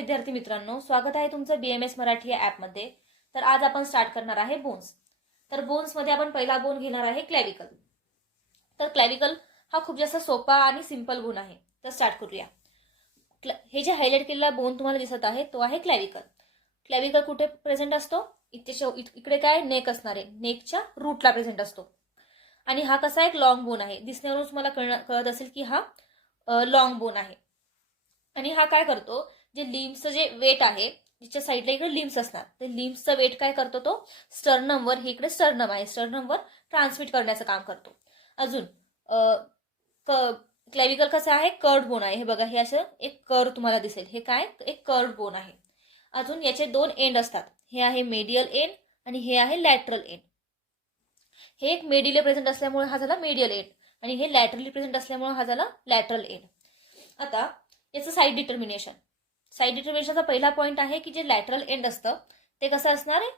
विद्यार्थी मित्रांनो, स्वागत आहे तुमचं BMS मराठी या ॲपमध्ये। तर आज आपण स्टार्ट करणार आहे बोन्स। तर बोन्समध्ये आपण पहिला बोन घेणार आहे क्लॅविकल। तर क्लॅविकल हा खूप जास्त सोपा आणि सिंपल बोन आहे। तर स्टार्ट करूया। हे जे हायलाइट केलेला बोन तुम्हाला दिसत आहे तो आहे क्लॅविकल। क्लॅविकल कुठे प्रेझेंट असतो? इकडे काय नेक असणार आहे, नेकच्या रूटला प्रेझेंट असतो। आणि हा कसा एक लॉंग बोन आहे, दिसण्यावरून तुम्हाला कळत असेल की हा लॉंग बोन आहे। आणि हा काय करतो, जे लिम्सचं जे वेट आहे, जिच्या साईडला इकडे लिम्स असणार, ते लिम्सचं वेट काय करतो, तो स्टर्नमवर, हे इकडे स्टर्नम आहे, स्टर्नमवर ट्रान्समिट करण्याचं काम करतो। अजून क्लॅविकल कसं आहे, कर्ड बोन आहे। हे बघा, हे असं एक कर्व तुम्हाला दिसेल, हे काय एक कर्ड बोन आहे। अजून याचे दोन एंड असतात, हे आहे मेडियल एंड आणि हे आहे लॅटरल एंड। हे एक मेडियली प्रेझेंट असल्यामुळे हा झाला मेडियल एंड आणि हे लॅटरली प्रेझेंट असल्यामुळे हा झाला लॅटरल एंड। आता याचं साईड डिटर्मिनेशन। साईड डिटर्मिनेशनचा पहिला पॉईंट आहे की जे लॅटरल एंड असतं ते कसं असणार आहे,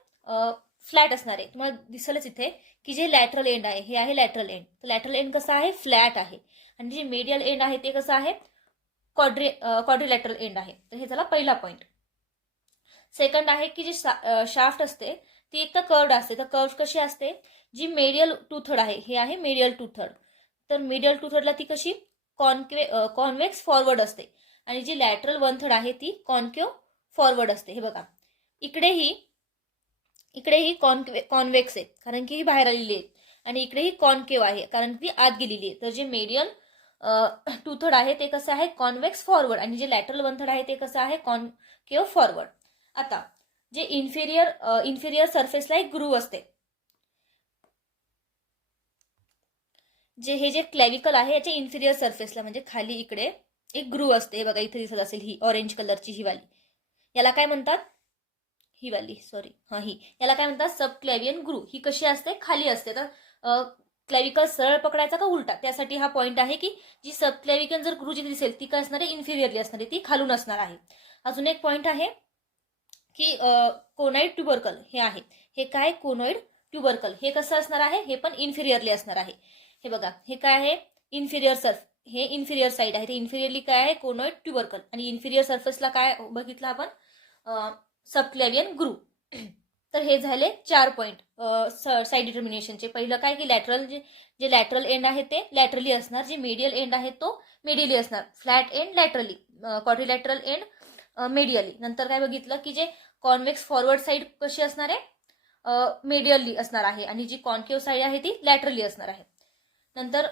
फ्लॅट असणार आहे। तुम्हाला दिसेलच इथे की जे लॅटरल एंड आहे हे आहे लॅटरल एंड। तर लॅटरल एंड कसं आहे, फ्लॅट आहे। आणि जे मेडियल एंड आहे ते कसं आहे, क्वाड्रिलॅटरल एंड आहे। तर हे झाला पहिला पॉईंट। सेकंड आहे की जे शाफ्ट असते ती एक तर कर्व्ड असते। तर कर्व्ड कशी असते, जी मेडियल टू थर्ड आहे, हे आहे मेडियल टू थर्ड। तर मेडियल टू थर्डला ती कशी कॉन्व्हेक्स फॉरवर्ड असते आणि जी लॅटरल वन थर्ड आहे ती कॉन्केव्ह फॉरवर्ड असते। हे बघा, इकडेही कॉन्व्हेक्स आहे कारण की ही बाहेर आलेली आहे, आणि इकडेही कॉन्केव्ह आहे कारण की आत गेलेली आहे। तर जे मेडियल टू थर्ड आहे ते कसं आहे, कॉन्व्हेक्स फॉरवर्ड, आणि जे लॅटरल वन थर्ड आहे ते कसं आहे, कॉन्केव्ह फॉरवर्ड। आता जे इन्फिरियर सरफेसला एक ग्रूव्ह असते, जे क्लॅविकल आहे याच्या इन्फिरियर सरफेसला म्हणजे खाली इकडे एक ग्रूव्ह असते। हे बघा, इथे दिसत असेल ही ऑरेंज कलरची ही वाली, याला काय म्हणतात, ही वाली सॉरी ही याला काय म्हणतात, सब क्लॅवियन ग्रूव्ह। ही कशी असते, खाली असते। तर क्लॅविकल सरळ पकडायचा का उलटा, त्यासाठी हा पॉईंट आहे की जी सब क्लॅविकल जर ग्रूव्ह जी दिसेल ती काय असणार आहे, इन्फिरियरली असणार आहे, ती खालून असणार आहे। अजून एक पॉईंट आहे की कोनॉइड ट्युबरकल हे आहे, हे काय कोनॉइड ट्युबरकल, हे कसं असणार आहे, हे पण इन्फिरियरली असणार आहे। हे बघा, हे काय आहे, हे इन्फिरियर साईड आहे, ते इन्फिरियरली काय आहे, कोनॉइड ट्युबरकल। आणि इन्फिरियर सरफेसला काय बघितलं आपण, सबक्लॅवियन ग्रूव्ह। तर हे झाले 4 पॉईंट साईड डिटर्मिनेशनचे। पहिलं काय की लॅटरल, जे लॅटरल एंड आहे ते लॅटरली असणार, जे मेडियल एंड आहे तो मेडियली असणार, flat end laterally, quadrilateral end medially. नंतर काय बघितलं की जे कॉन्व्हेक्स फॉरवर्ड साईड कशी असणार आहे, मेडियली असणार आहे, आणि जी कॉन्केव्ह साईड आहे ती लॅटरली असणार आहे। नंतर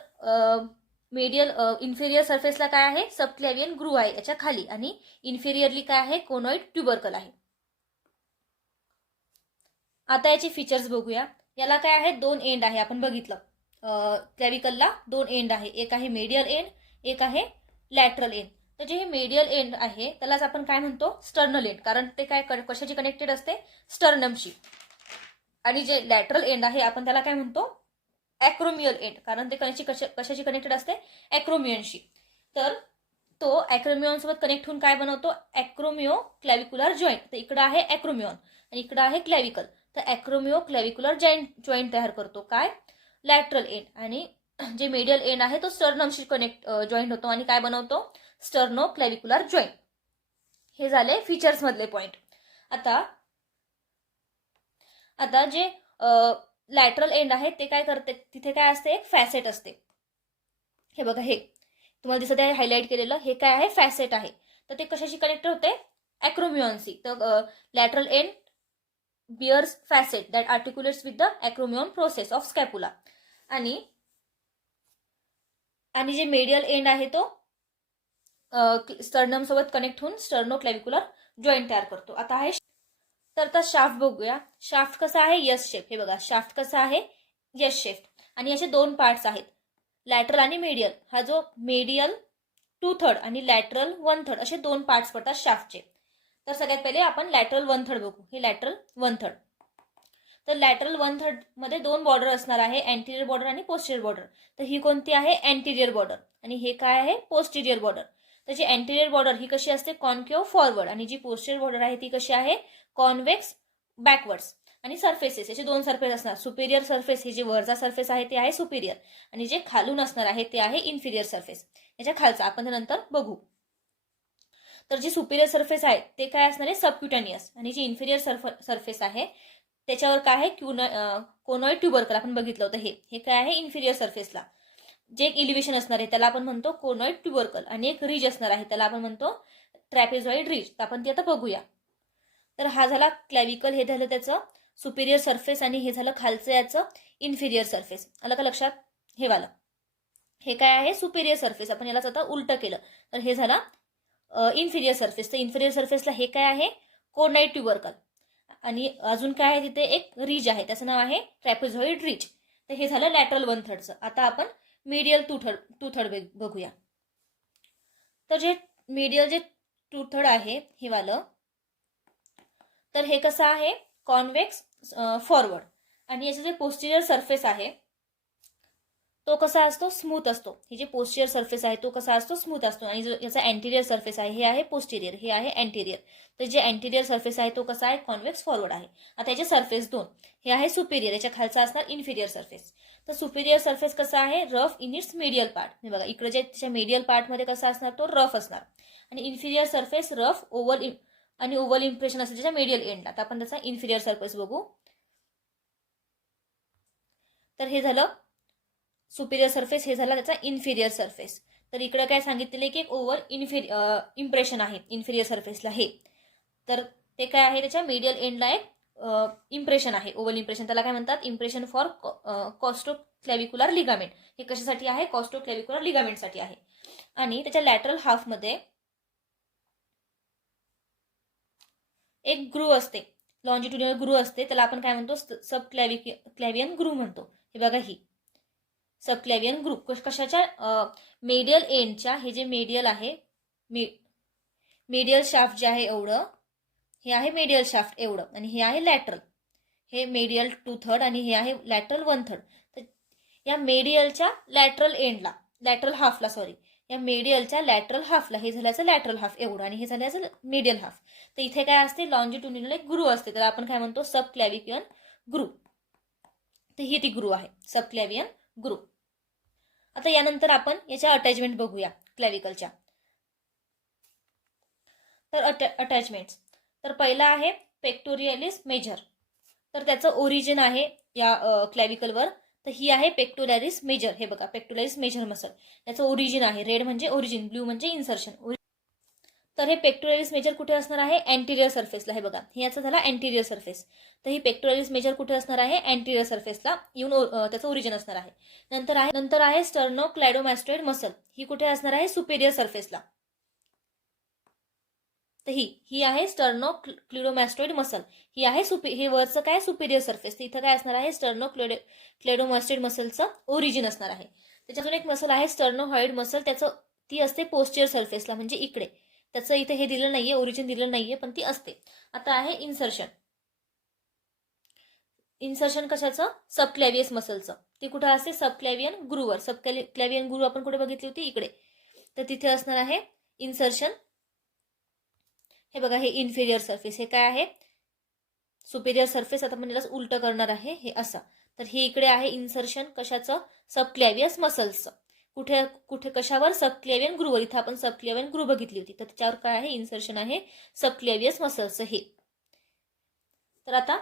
इन्फिरियर सरफेसला काय आहे, सबक्लॅवियन ग्रूव्ह आहे याच्या खाली, आणि इन्फिरियरली काय आहे, कोनॉइड ट्युबरकल आहे। आता याचे फीचर्स बघूया। याला काय आहे, दोन एंड आहे, आपण बघितलं क्लॅविकलला दोन एंड आहे, एक आहे मेडियल एंड, एक आहे लॅटरल एंड। तर जे हे मेडियल एंड आहे त्यालाच आपण काय म्हणतो, स्टर्नल एंड, कारण ते काय कशाची कनेक्टेड असते, स्टर्नमशी। आणि जे लॅटरल एंड आहे आपण त्याला काय म्हणतो, ॲक्रोमियल एंड, कारण ते कशाची कनेक्टेड असते, ॲक्रोमियनशी। तर तो ॲक्रोमियन सोबत कनेक्ट होऊन काय बनवतो, ॲक्रोमिओ क्लॅविक्युलर जॉईंट। तर इकडं आहे ॲक्रोमियन आणि इकडं आहे क्लॅविकल, तर ॲक्रोमिओ क्लॅविक्युलर जॉईंट तयार करतो काय, लॅटरल एंड। आणि जे मेडियल एंड आहे तो स्टर्नमशी जॉईंट होतो आणि काय बनवतो, स्टर्नो क्लॅविक्युलर जॉईंट। हे झाले फीचर्स मधले पॉईंट। आता जे लॅटरल एंड आहे ते काय करते, तिथे काय असते, एक फॅसेट असते। हे बघा, हे तुम्हाला दिसत आहे हायलाइट केलेलं, हे काय आहे, फॅसेट आहे। तर ते कशाशी कनेक्ट होते, ॲक्रोमियनशी। तर lateral end bears facet that articulates with the acromion process of scapula. आणि जे मेडियल एंड आहे तो स्टर्नम सोबत कनेक्ट होऊन स्टर्नो क्लॅविक्युलर जॉईंट तयार करतो। आता आहे तर शाफ्ट बघूया। शाफ्ट कसा आहे, यस शेप। हे बघा, शाफ्ट कसा आहे, यस शेप, आणि याचे दोन पार्ट्स आहेत, लॅटरल आणि मेडियल। हा जो मेडियल टू थर्ड आणि लॅटरल वन थर्ड असे दोन पार्ट्स पडतात शाफ्टचे। तर सगळ्यात पहिले आपण लॅटरल वन थर्ड बघू। हे लॅटरल वन थर्ड। तर लॅटरल वन थर्ड मध्ये दोन बॉर्डर असणार आहे, अँटिरियर बॉर्डर आणि पोस्टिरियर बॉर्डर। तर ही कोणती आहे, अँटिरियर बॉर्डर, आणि हे काय आहे, पोस्टिरियर बॉर्डर। तर जी अँटिरियर बॉर्डर ही कशी असते, कॉन्केव्ह फॉरवर्ड, आणि जी पोस्टिरियर बॉर्डर आहे ती कशी आहे, कॉन्व्हेक्स बॅकवर्ड्स। आणि सरफेसेस, याचे दोन सरफेस असणार, सुपेरियर सरफेस, हे जे वरचा सरफेस आहे ते आहे सुपेरियर, आणि जे खालून असणार आहे ते आहे इन्फिरियर सरफेस, याच्या खालचा, आपण नंतर बघू। तर जी सुपिरियर सरफेस आहे ते काय असणार आहे, सबक्युटेनियस, आणि जी इन्फिरियर सरफेस आहे त्याच्यावर काय आहे, कोनॉइड ट्युबरकल आपण बघितलं होतं. हे काय आहे, इन्फिरियर सरफेसला जे एक इलिव्हेशन असणार आहे त्याला आपण म्हणतो कोनॉइड ट्युबरकल, आणि एक रिज असणार आहे त्याला आपण म्हणतो ट्रॅपेझॉइड रिज. तर आपण ते आता बघूया. तर हा झाला क्लॅव्हिकल, हे झालं त्याचं सुपिरियर सरफेस, आणि हे झालं खालचं याचं इन्फिरियर सरफेस. आलं का लक्षात? हे वाला हे काय आहे, सुपिरियर सरफेस. आपण यालाच आता उलट केलं तर हे झाला इन्फिरियर सरफेस. तर इन्फिरियर सरफेसला हे काय आहे, कोनॉइड ट्युबरकल, आणि अजून काय आहे तिथे एक रिज आहे त्याचं नाव आहे ट्रॅपेझॉइड रिज. तर हे झालं लॅटरल 1/3चं. आता आपण मीडियल 2/3 बघूया. तर जे मीडियल जे 2/3 आहे हे वालं, तर हे कसं आहे, कॉन्व्हेक्स फॉरवर्ड, आणि याचं जे पोस्टिरियर सरफेस आहे तो कसा असतो, स्मूथ असतो. हे जे पोस्टिरियर सरफेस आहे तो कसा असतो, स्मूथ असतो. आणि जो याचा अँटिरियर सरफेस आहे हे आहे पोस्टिरियर, हे आहे अँटिरियर. तर जे अँटिरियर सरफेस आहे तो कसा आहे, कॉन्व्हेक्स फॉरवर्ड आहे. आता याचे सरफेस 2, हे आहे सुपिरियर, याच्या खालचा असणार इन्फिरियर सरफेस. तर सुपिरियर सरफेस कसा आहे, rough in its medial part. हे बघा इकडे जे त्याच्या मीडियल पार्टमध्ये कसा असणार, तो रफ असणार, आणि इन्फिरियर सरफेस रफ, ओव्हल आणि ओव्हल इम्प्रेशन असेल त्याच्या मीडियल एंडला. तर आपण त्याचा इन्फिरियर सरफेस बघू. तर हे झालं सुपिरियर सरफेस, हे झाला त्याचा इन्फिरियर सरफेस. तर इकडे काय सांगितलेलं आहे की एक ओव्हल इम्प्रेशन आहे इन्फिरियर सरफेसला. हे तर ते काय आहे, त्याच्या मीडियल एंडला एक इम्प्रेशन आहे, ओव्हल इम्प्रेशन. त्याला काय म्हणतात, इम्प्रेशन फॉर कॉस्टोक्लॅव्हिक्युलर लिगामेंट. हे कशासाठी आहे, कॉस्टोक्लॅव्हिक्युलर लिगामेंटसाठी आहे. आणि त्याच्या लॅटरल हाफमध्ये एक ग्रूव असते, लॉन्जिट्युडिनल ग्रूव असते, त्याला आपण काय म्हणतो, सब क्लॅव्हियन ग्रूव म्हणतो. हे बघा ही सबक्लॅव्हियन ग्रूव कशाच्या, मेडियल एंडच्या, हे जे मेडियल आहे, मेडियल शाफ्ट जे आहे एवढं, हे आहे मेडियल शाफ्ट एवढं, आणि हे आहे लॅटरल, हे मेडियल 2/3 आणि हे आहे लॅटरल 1/3. तर या मेडियलच्या लॅटरल एंडला, लॅटरल हाफला सॉरी, या मेडियलच्या लॅटरल हाफला हे झाल्याचं लॅटरल हाफ एवढं, आणि हे झाल्याचं मेडियल हाफ. तर इथे काय असते, लॉन्जिट्युडिनल एक ग्रूव असते, तर आपण काय म्हणतो, सब क्लॅव्हियन ग्रूव. तर ही ती ग्रूव आहे, सब क्लॅव्हियन ग्रूव. आता यानंतर आपण याच्या अटॅचमेंट बघूया क्लॅव्हिकलच्या. तर अटॅचमेंट्स, तर पहिला आहे पेक्टोरियलिस मेजर. तर त्याचं ओरिजिन आहे या क्लॅव्हिकलवर. तर ही आहे पेक्टोरियलिस मेजर. हे बघा पेक्टोरियलिस मेजर मसल, याचं ओरिजिन आहे. रेड म्हणजे ओरिजिन, ब्ल्यू म्हणजे इन्सर्शन. तर हे पेक्टोरियलिस मेजर कुठे असणार आहे, अँटिरियर सरफेसला. हे बघा हे याचा झाला अँटिरियर सरफेस. तर ही पेक्टोरियलिस मेजर कुठे असणार आहे, अँटिरियर सरफेसला येऊन त्याचं ओरिजिन असणार आहे. नंतर आहे स्टर्नोक्लॅडोमॅस्टोइड मसल. ही कुठे असणार आहे, सुपेरियर सरफेसला. तर ही आहे स्टर्नोक्लिडोमॅस्टोइड मसल. ही आहे हे वरचं काय, सुपेरियर सरफेस. तर इथं काय असणार आहे, स्टर्नोक्लेडोमॅस्टोइड मसलचं ओरिजिन असणार आहे. त्याच्यातून एक मसल आहे स्टर्नोहॉइड मसल, त्याचं ती असते पोस्टियर सरफेसला, म्हणजे इकडे. त्याचं इथे हे दिलं नाहीये, ओरिजिन दिलं नाहीये, पण ती असते. आता आहे इन्सर्शन. इन्सर्शन कशाचं, सबक्लॅव्हियस मसलचं. ती कुठं असते, सबक्लॅव्हियन ग्रूवर. सबक्लॅव्हियन ग्रूव आपण कुठे बघितली होती, इकडे. तर तिथे असणार आहे इन्सर्शन. हे बघा हे इन्फिरियर सरफेस, हे काय आहे, सुपेरियर सरफेस. आता आपण याला उलट करणार आहे, हे असं. तर हे इकडे आहे इन्सर्शन कशाचं, सबक्लॅव्हियस मसल्सचं. कुठे कुठे कशावर, सबक्लॅव्हियन ग्रूवर. इथे आपण सबक्लॅव्हियन ग्रूव बघितली होती, तर त्याच्यावर काय आहे, इन्सर्शन आहे सबक्लॅव्हियस मसल्सचं हे. तर आता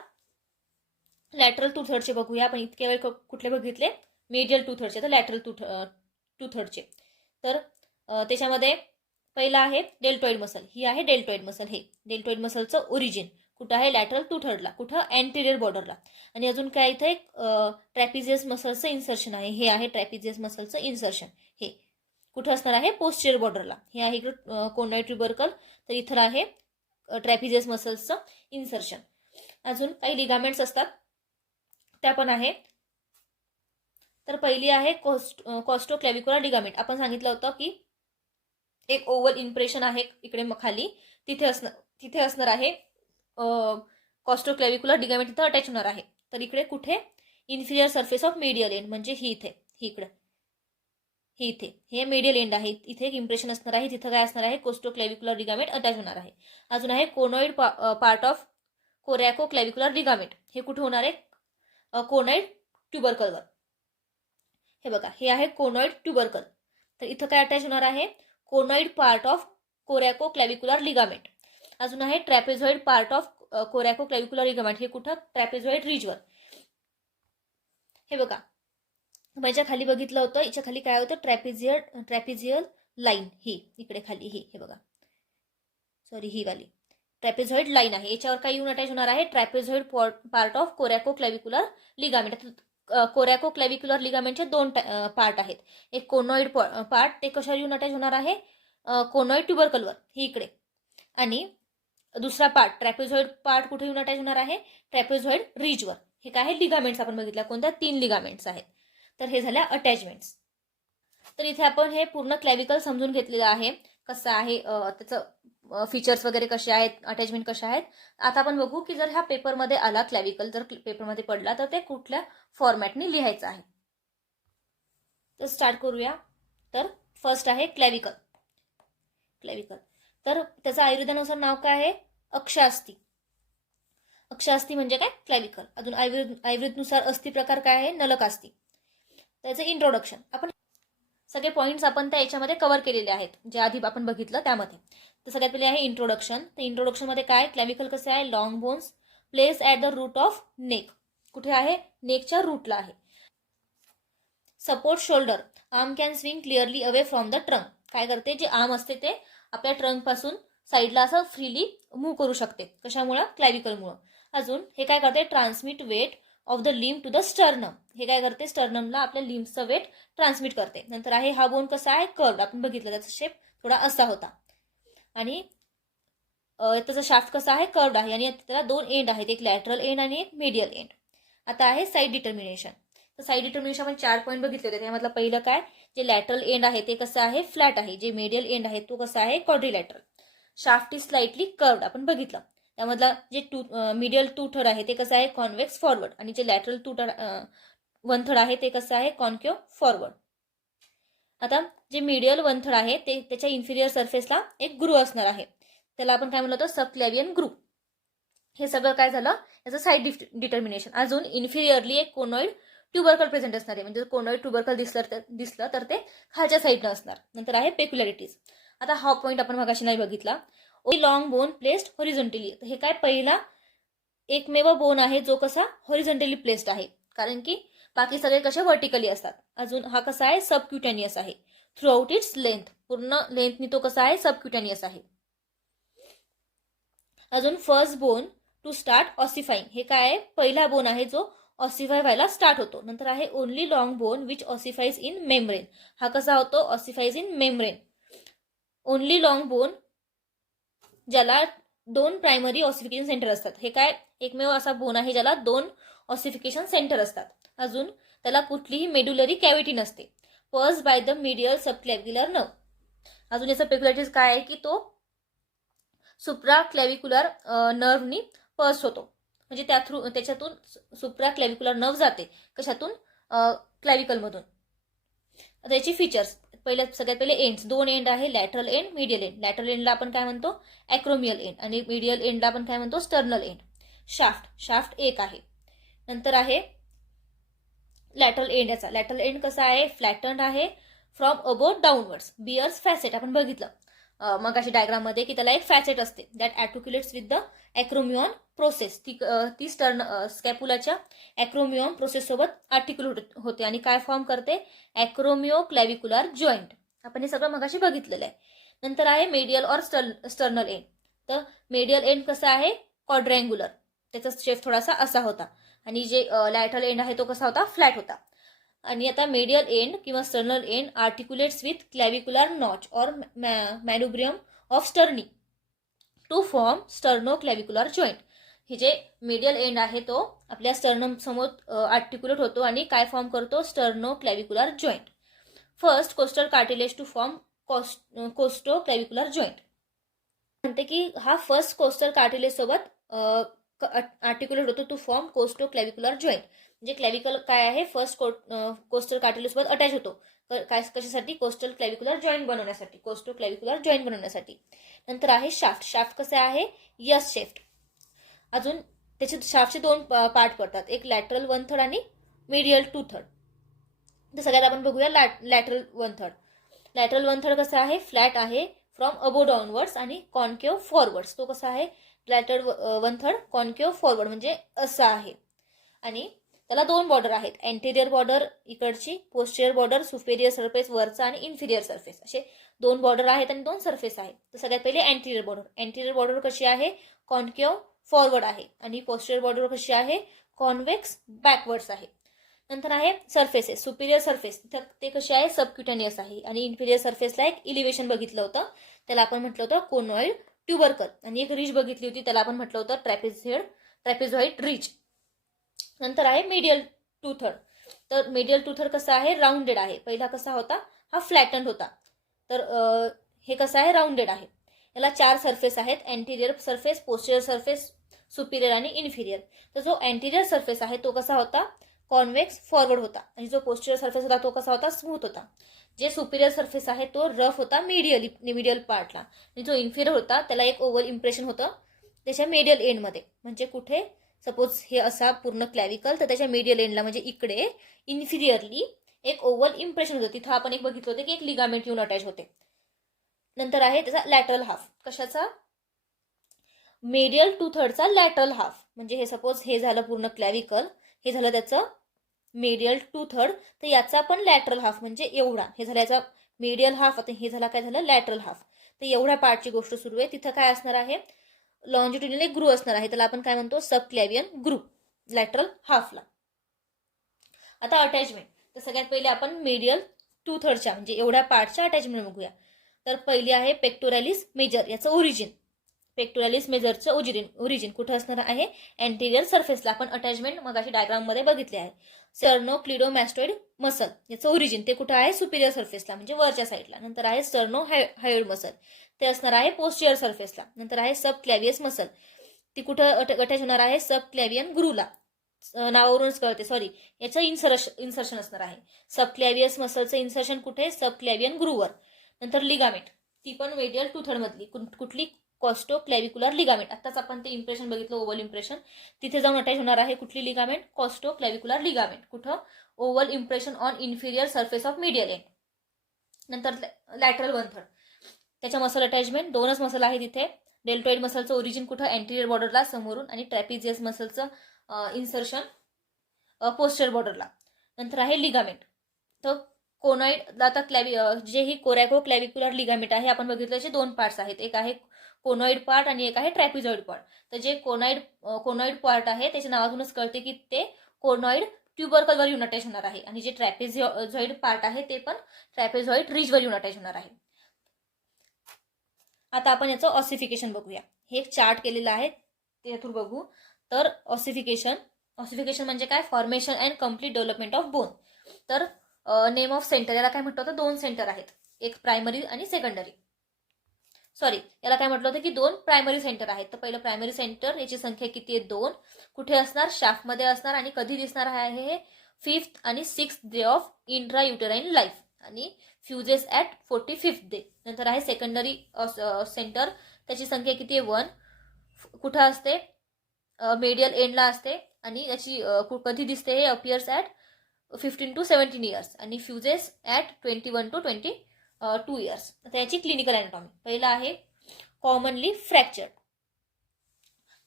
लॅटरल 2/3 बघूया आपण. इतके वेळ कुठले बघितले, मेडियल 2/3, तर लॅटरल 2/3. तर त्याच्यामध्ये पहिला आहे डेल्टॉइड मसल. ही आहे डेल्टॉइड मसल. हे डेल्टॉइड मसलचं ओरिजिन कुठं आहे, लॅटरल 2/3ला. कुठं, अँटिरियर बॉर्डरला. आणि अजून काय इथे एक ट्रॅपिझियस मसलचं इन्सर्शन आहे. हे आहे ट्रॅपिझियस मसलचं इन्सर्शन. हे कुठं असणार आहे, पोस्टियर बॉर्डरला. हे आहे इकडे कोनॉइड ट्युबरकल. तर इथं आहे ट्रॅपिझियस मसल्सचं इन्सर्शन. अजून काही लिगामेंट्स असतात त्या पण आहे. तर पहिली आहे कॉस्टोक्लॅव्हिक्युलर लिगामेंट. आपण सांगितलं होतं की एक ओव्हल इम्प्रेशन आहे इकडे खाली, तिथे असणार आहे कॉस्टोक्लॅव्हिक्युलर लिगामेंट, तिथे अटॅच होणार आहे. तर इकडे कुठे, inferior surface of medial end, म्हणजे ही इथे, ही इथे हे मेडियल एंड आहे. इथे एक इम्प्रेशन असणार आहे, तिथं काय असणार आहे, कॉस्टोक्लॅव्हिक्युलर लिगामेंट अटॅच होणार आहे. अजून आहे कोनॉइड पार्ट ऑफ कोरॅकोक्लॅव्हिक्युलर लिगामेंट. हे कुठे होणार आहे, कोनॉइड ट्युबरकलवर. हे बघा हे आहे कोनॉइड ट्युबरकल. तर इथं काय अटॅच होणार आहे, कोनॉइड पार्ट ऑफ कोरॅको क्लॅव्हिक्युलर लिगामेंट. अजून आहे ट्रॅपेझॉइड पार्ट ऑफ कोरॅको क्लॅव्हिक्युलर लिगामेंट. हे कुठं? ट्रॅपेझॉइड रिजवर. हे बघा, माझ्या खाली बघितलं होतं, याच्या खाली काय होतं? ट्रॅपेझियल लाईन. ही इकडे खाली हे बघा, सॉरी, ही वाली ट्रॅपेझॉइड लाईन आहे. याच्यावर काय येऊन अटॅच होणार आहे? Trapezoid part of कोरॅको क्लॅव्हिक्युलर ligament. कोरॅको क्लॅव्हिक्युलर लिगामेंटचे 2 part आहेत. एक कोनॉइड पार्ट, ते कशावर येऊन अटॅच होणार आहे? कोनॉइड ट्युबरकलवर, ही इकडे. आणि दुसरा पार्ट ट्रॅपेझॉइड पार्ट कुठे येऊन अटॅच होणार आहे? ट्रॅपेझॉइड रिजवर. हे काय आहे? लिगामेंट्स आपण बघितल्या. कोणत्या? 3 लिगामेंट्स आहेत. तर हे झाल्या अटॅचमेंट्स. तर इथे आपण हे पूर्ण क्लॅव्हिकल समजून घेतलेलं आहे, कसं आहे त्याचं फीचर्स वगैरे कसे आहेत, अटॅचमेंट कशा आहेत. आता आपण बघू की जर ह्या पेपरमध्ये आला क्लॅव्हिकल, जर पेपरमध्ये पडला तर ते कुठल्या फॉर्मॅटने लिहायचं आहे. तर स्टार्ट करूया. तर फर्स्ट आहे क्लॅव्हिकल. तर त्याचं आयुर्वेदानुसार नाव काय आहे? अक्षास्थी. अक्षास्थी म्हणजे काय? क्लॅव्हिकल. अजून आयुर्वेदनुसार अस्थी प्रकार काय आहे? नलकास्थी. त्याचं इंट्रोडक्शन. आपण सगळे पॉइंट्स आपण त्या याच्यामध्ये कव्हर केलेले आहेत, जे आधी आपण बघितलं त्यामध्ये. तर सगळ्यात पहिले आहे इंट्रोडक्शन. तर इंट्रोडक्शन मध्ये काय? क्लॅव्हिकल कसे आहे? Long bones place at the root of neck. कुठे आहे? नेकच्या रूटला आहे. Support shoulder. Arm can swing clearly away from the trunk. काय करते? जे आर्म असते ते आपल्या ट्रंक पासून साईडला असं फ्रीली मूव्ह करू शकते. कशामुळे? क्लॅव्हिकलमुळे. अजून हे काय करते? Transmit weight of the limb to the sternum. हे काय करते? स्टर्नमला आपल्या लिम्बचं वेट ट्रान्समिट करते. नंतर आहे हा बोन कसा आहे? कर्व्ड. आपण बघितलं, त्याचा शेप थोडा असा होता. आणि त्याचा शाफ्ट कसा आहे? कर्व्ड आहे. आणि त्याला 2 एंड आहेत, एक लॅटरल एंड आणि एक मीडियल एंड. आता आहे साईड डिटर्मिनेशन. तर साईड डिटर्मिनेशन आपण 4 पॉईंट बघितले होते. त्यामधलं पहिलं काय? जे लॅटरल एंड आहे ते कसं आहे? फ्लॅट आहे. जे मीडियल एंड आहे तो कसा आहे? Quadrilateral. Shaft is slightly curved. आपण बघितलं. त्यामधला जे मीडियल 2/3 आहे ते कसं आहे? Convex forward. आणि जे लॅटरल 1/3 आहे ते कसं आहे? Concave forward. आता जे मीडियल 1/3 आहे ते त्याच्या इन्फिरियर सरफेसला एक ग्रू असणार आहे. त्याला आपण काय म्हणलं होतं? सबक्लॅव्हियन ग्रू. हे सगळं काय झालं? याचं साईड डिटर्मिनेशन. अजून इन्फिरियरली एक कोनॉइड ट्युबरकल प्रेझेंट असणार आहे. म्हणजे कोनॉइड ट्युबरकल दिसलं तर ते खालच्या साईडनं असणार. नंतर आहे पेक्युलॅरिटीज. आता हा पॉईंट आपण मगाशी नाही बघितला. Long bone placed horizontally. हे काय? पहिला एकमेव बोन आहे जो कसा? हॉरिझॉन्टली प्लेस्ड आहे. कारण की बाकी सगळे कसे? व्हर्टिकली असतात. अजून हा कसा आहे? सबक्युटॅनियस आहे. Through out its length. पूर्ण लेंथनी तो कसा आहे? सबक्युटॅनियस आहे. अजून फर्स्ट बोन टू स्टार्ट ऑसिफाईंग. हे काय आहे? पहिला बोन आहे जो ऑसिफाय व्हायला स्टार्ट होतो. नंतर आहे only long bone which ossifies in membrane. हा कसा होतो? Ossifies in membrane. Only long bone ज्याला 2 प्रायमरी ऑसिफिकेशन सेंटर असतात. हे काय? एकमेव असा बोन आहे ज्याला 2 ऑसिफिकेशन सेंटर असतात. अजून त्याला कुठलीही मेड्युलरी कॅव्हिटी नसते. Pierced by the medial subclavicular nerve. अजून याचा पेक्युलॅरिटीज काय आहे? की तो सुप्रा क्लॅव्हिक्युलर नर्वनी पर्स होतो. म्हणजे त्याच्यातून सुप्रा क्लॅव्हिक्युलर नर्व जाते. कशातून? क्लॅव्हिकलमधून. आता याची फीचर्स. सगळ्यात पहिले एंड्स. 2 एंड आहे, lateral end, medial end. Lateral एंडला आपण काय म्हणतो? ॲक्रोमियल एंड. आणि मीडियल एंडला आपण काय म्हणतो? Sternal end. शाफ्ट 1 आहे. नंतर आहे लॅटरल एंड. याचा लॅटरल एंड कसा आहे? फ्लॅटन्ड आहे. From above downwards. Bears facet. आपण बघितलं मग अशी डायग्राम मध्ये की त्याला एक फॅसेट असते दॅट ॲट्रुक्युलेट्स विथ द ॲक्रोमियॉन प्रोसेस. ती स्कॅपुलाच्या ॲक्रोमियॉन प्रोसेस सोबत आर्टिक्युलेट होते आणि काय फॉर्म करते? ॲक्रोमिओ क्लॅव्हिक्युलर जॉईंट. आपण हे सगळं मगाशी बघितलेलं आहे. नंतर आहे मेडियल ऑर स्टर्नल एंड. तर मेडियल एंड कसा आहे? क्वाड्रँग्युलर. त्याचा शेप थोडासा असा होता. आणि जे लॅटरल एंड आहे तो कसा होता? फ्लॅट होता. आणि आता मेडियल एंड किंवा sternal end articulates with clavicular notch or manubrium of sterni to form sterno clavicular joint. हे जे मेडियल एंड आहे तो आपल्या स्टर्नम समोर आर्टिक्युलेट होतो आणि काय फॉर्म करतो? Sterno clavicular joint. First costal cartilage to form costo clavicular joint. म्हणते की हा फर्स्ट कोस्टल कार्टिलेज सोबत आर्टिक्युलेट होतो to form costo clavicular joint. म्हणजे क्लॅव्हिकल काय आहे? फर्स्ट कोस्टल कार्टिलेज सोबत अटॅच होतो. काय? कशासाठी? कोस्टल क्लॅव्हिक्युलर जॉईंट बनवण्यासाठी. कोस्टो क्लॅव्हिक्युलर जॉईंट बनवण्यासाठी. नंतर आहे शाफ्ट कसे आहे? Yes shaft. अजून त्याचे शाफ्टचे 2 पार्ट पडतात. एक लॅटरल 1/3 आणि मीडियल 2/3. तर सगळ्यात आपण बघूया लॅटरल 1/3. लॅटरल 1/3 कसं आहे? फ्लॅट आहे. फ्रॉम अबो डाऊनवर्ड्स आणि कॉन्केव्ह फॉरवर्ड्स. तो कसा आहे, फ्लॅटेड 1/3 कॉन्केव्ह फॉरवर्ड म्हणजे असा आहे. आणि त्याला 2 बॉर्डर आहेत, एंटेरियर बॉर्डर इकडची, पोस्टेरियर बॉर्डर, सुपेरियर सरफेस वरचा आणि इन्फिरियर सरफेस, असे 2 बॉर्डर आहेत आणि 2 सरफेस आहेत. तर सगळ्यात पहिले एंटेरियर बॉर्डर. एंटेरियर बॉर्डर कशी आहे, कॉन्केव्ह फॉरवर्ड आहे आणि पोस्टेरियर बॉर्डर कशी आहे, कॉन्व्हेक्स बॅकवर्ड्स आहे. नंतर आहे सरफेसेस. सुपिरियर सरफेस ते कसे आहे, सबक्युटेनियस आहे आणि इन्फिरियर सरफेसला एक इलिव्हेशन बघितलं होतं, त्याला आपण म्हटलं होतं कोनॉइड ट्युबरकल, आणि एक रिज बघितली होती, त्याला आपण म्हटलं होतं ट्रॅपेझॉइड रिज. नंतर आहे मीडियल टू थर्ड. तर मीडियल टू थर्ड कसा आहे, राऊंडेड आहे. पहिला कसा होता, हा फ्लॅटन होता. तर हे कसं आहे, राऊंडेड आहे. याला 4 सरफेस आहेत, एंटिरियर सरफेस, पोस्टेरियर सरफेस, सुपिरियर आणि इन्फिरियर. तर जो एंटिरियर सरफेस आहे तो कसा होता, कॉन्व्हेक्स फॉरवर्ड होता, आणि जो पोस्टेरियर सरफेस होता तो कसा होता, स्मूथ होता. जे सुपिरियर सरफेस आहे तो रफ होता मीडियल पार्टला, आणि जो इन्फिरियर होता त्याला एक ओव्हल इम्प्रेशन होतं त्याच्या मीडियल एंडमध्ये. म्हणजे कुठे, सपोज हे असा पूर्ण क्लॅव्हिकल, तर त्याच्या मीडियल एंडला म्हणजे इकडे इन्फिरियरली एक ओव्हल इम्प्रेशन होतं. तिथं आपण एक बघितलं होतं की एक लिगामेंट येऊन अटॅच होते. नंतर आहे त्याचा लॅटरल हाफ. कशाचा, मीडियल टू थर्डचा लॅटरल हाफ. म्हणजे हे सपोज हे झालं पूर्ण क्लॅव्हिकल, हे झालं त्याचं मीडियल टू थर्ड, तर याचा पण लॅटरल हाफ म्हणजे एवढा. हे झालं याचा मीडियल हाफ, आता हे झाला काय झालं, लॅटरल हाफ. तर एवढ्या पार्टची गोष्ट सुरू आहे. तिथं काय असणार आहे, लॉन्जिट्युडिनल एक ग्रू असणार आहे, त्याला आपण काय म्हणतो, सबक्लॅव्हियन ग्रू, लॅटरल हाफला. आता अटॅचमेंट. तर सगळ्यात पहिले आपण मीडियल टू थर्डच्या म्हणजे एवढ्या पार्टच्या अटॅचमेंट बघूया. तर पहिली आहे पेक्टोरॅलिस मेजर, याचं ओरिजिन. पेक्टोरॅलिस मेजरचं ओरिजिन कुठं असणार आहे, एंटिरियर सरफेसला. आपण अटॅचमेंट मगाशी डायग्राम मध्ये बघितले आहे. स्टर्नोक्लिडोमॅस्टोइड मसल, याचं ओरिजिन ते कुठं आहे, सुपिरियर सरफेसला म्हणजे वरच्या साईडला. नंतर आहे स्टर्नोहायोइड मसल, ते असणार आहे पोस्टियर सरफेसला. नंतर आहे सबक्लॅव्हियस मसल, ती कुठं अटॅच होणार आहे, सबक्लॅव्हियन ग्रूला. नावावरूनच कळते, सॉरी, याचं इन्सर्शन असणार आहे. सबक्लॅव्हियस मसलचं इन्सर्शन कुठे, सबक्लॅव्हियन ग्रूवर. नंतर लिगामेंट, ती पण मीडियल टू थर्ड मधली, कुठली, कॉस्टो क्लॅव्हिक्युलर लिगामेंट. आताच आपण ते इम्प्रेशन बघितलं, ओव्हल इम्प्रेशन, तिथे जाऊन अटॅच होणार आहे कुठली लिगामेंट, कॉस्टो क्लॅव्हिक्युलर लिगामेंट. कुठं, oval impression on inferior surface of medial end. नंतर लॅटरल 1/3, त्याच्या मसल अटॅचमेंट 2च मसल आहे तिथे. डेल्टॉइड मसलचं ओरिजिन कुठं, एंटिरियर बॉर्डरला समोरून, आणि ट्रॅपिझियस मसलचं इन्सर्शन पोस्टर बॉर्डरला. नंतर आहे लिगामेंट. तर कोनॉइड, आता जे ही कोरॅको क्लॅव्हिक्युलर लिगामेंट आहे, आपण बघितलं त्याचे 2 पार्ट्स आहेत, एक आहे कोनॉइड पार्ट आणि एक आहे ट्रॅपिझॉइड पार्ट. तर जे कोनॉइड पार्ट आहे त्याच्या नावातूनच कळते की ते कोनॉइड ट्युबरकलवर येऊन अटॅच होणार आहे, आणि जे ट्रॅपेझॉइड पार्ट आहे ते पण ट्रॅपेझॉइड रिजवर येऊन अटॅच होणार आहे. आता आपण याचं ऑसिफिकेशन बघूया. हे एक चार्ट केलेलं आहे, ते यातून बघू. तर ऑसिफिकेशन म्हणजे काय, formation and complete development of bone. तर नेम ऑफ सेंटर, याला काय म्हटलं होतं, 2 सेंटर आहेत, एक प्रायमरी आणि सेकंडरी. सॉरी, याला काय म्हटलं होतं की 2 प्रायमरी सेंटर आहेत. तर पहिलं प्रायमरी सेंटर, याची संख्या किती आहे, 2. कुठे असणार, शाफ्टमध्ये असणार, आणि कधी दिसणार आहे हे, 5th आणि 6th day of intra uterine life, आणि फ्युजेस ॲट 45th डे. नंतर आहे सेकंडरी सेंटर, त्याची संख्या किती आहे, 1. कुठं असते, मेडियल एंडला असते, आणि याची कधी दिसते, हे अपियर्स ॲट 15 to 17 इयर्स, आणि फ्युजेस ॲट 21 to 22 इयर्स. आता याची क्लिनिकल अॅनाटॉमी. पहिला आहे commonly fracture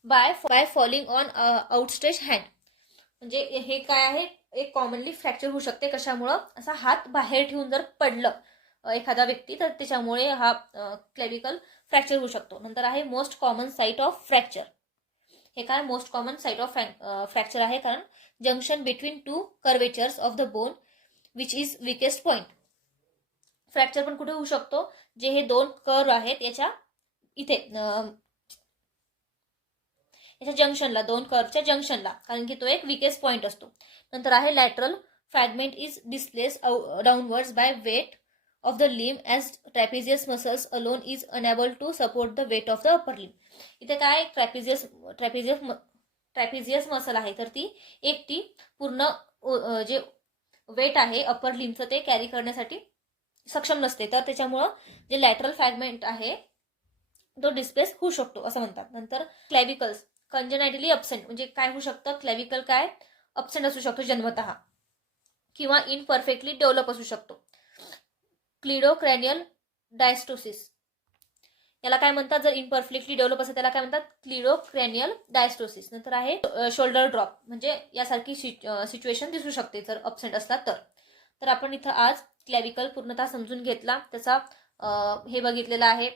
by falling on outstretch hand. म्हणजे हे काय आहे, एक कॉमनली फ्रॅक्चर होऊ शकते, कशामुळं, असा हात बाहेर ठेवून जर पडलं एखादा व्यक्ती, तर त्याच्यामुळे हा क्लॅव्हिकल फ्रॅक्चर होऊ शकतो. नंतर आहे most common site of fracture. हे काय, most common site of fracture आहे, कारण junction between 2 curvatures of the bone which is weakest point. Fracture पण कुठे होऊ शकतो, जे हे 2 कर्व आहेत याच्या इथे, याच्या जंक्शनला, 2 कर्वच्या जंक्शनला, कारण की तो एक विकेस्ट पॉइंट असतो. नंतर आहे lateral fragment is displace downwards by weight of the limb as trapezius muscles alone is unable to support the weight of the upper limb. इथे काय, ट्रॅपिझियस मसल आहे, तर ती एकटी पूर्ण जे वेट आहे अपर लिमचं ते कॅरी करण्यासाठी सक्षम नसते, तर त्याच्यामुळं जे लॅटरल फ्रॅगमेंट आहे तो डिस्प्लेस होऊ शकतो असं म्हणतात. नंतर क्लॅव्हिकल्स कंजेनायटली अब्सेंट, म्हणजे काय होऊ शकतं, क्लॅव्हिकल काय अब्सेंट असू शकतो जन्मतः, किंवा इनपरफेक्टली डेव्हलप असू शकतो. क्लिडोक्रॅनियल डायस्टोसिस, याला काय म्हणतात, जर इम्परफेक्टली डेव्हलप असेल त्याला काय म्हणतात, क्लिडोक्रॅनियल डायस्टोसिस. नंतर आहे शोल्डर ड्रॉप, म्हणजे यासारखी सिच्युएशन दिसू शकते जर अपसेंट असला तर आपण इथं आज क्लॅविकल पूर्णतः समजून घेतला. त्याचा हे बघितलेलं आहे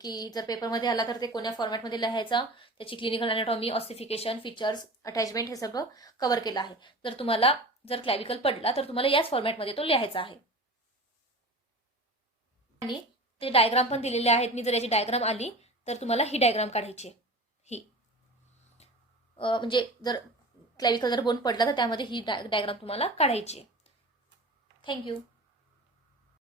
की जर पेपरमध्ये आला तर ते कोण्या फॉर्मॅटमध्ये लिहायचा, त्याची clinical anatomy, ossification, features, attachment हे सगळं कव्हर केलं आहे. तर तुम्हाला जर क्लॅविकल पडला तर तुम्हाला याच फॉर्मॅटमध्ये तो लिहायचा आहे. आणि ते डायग्राम पण दिलेले आहेत. मी जर याची डायग्राम आली तर तुम्हाला ही डायग्राम काढायची, ही म्हणजे जर क्लॅविकल जर बोन पडला तर त्यामध्ये ही डायग्राम तुम्हाला काढायची. थँक्यू.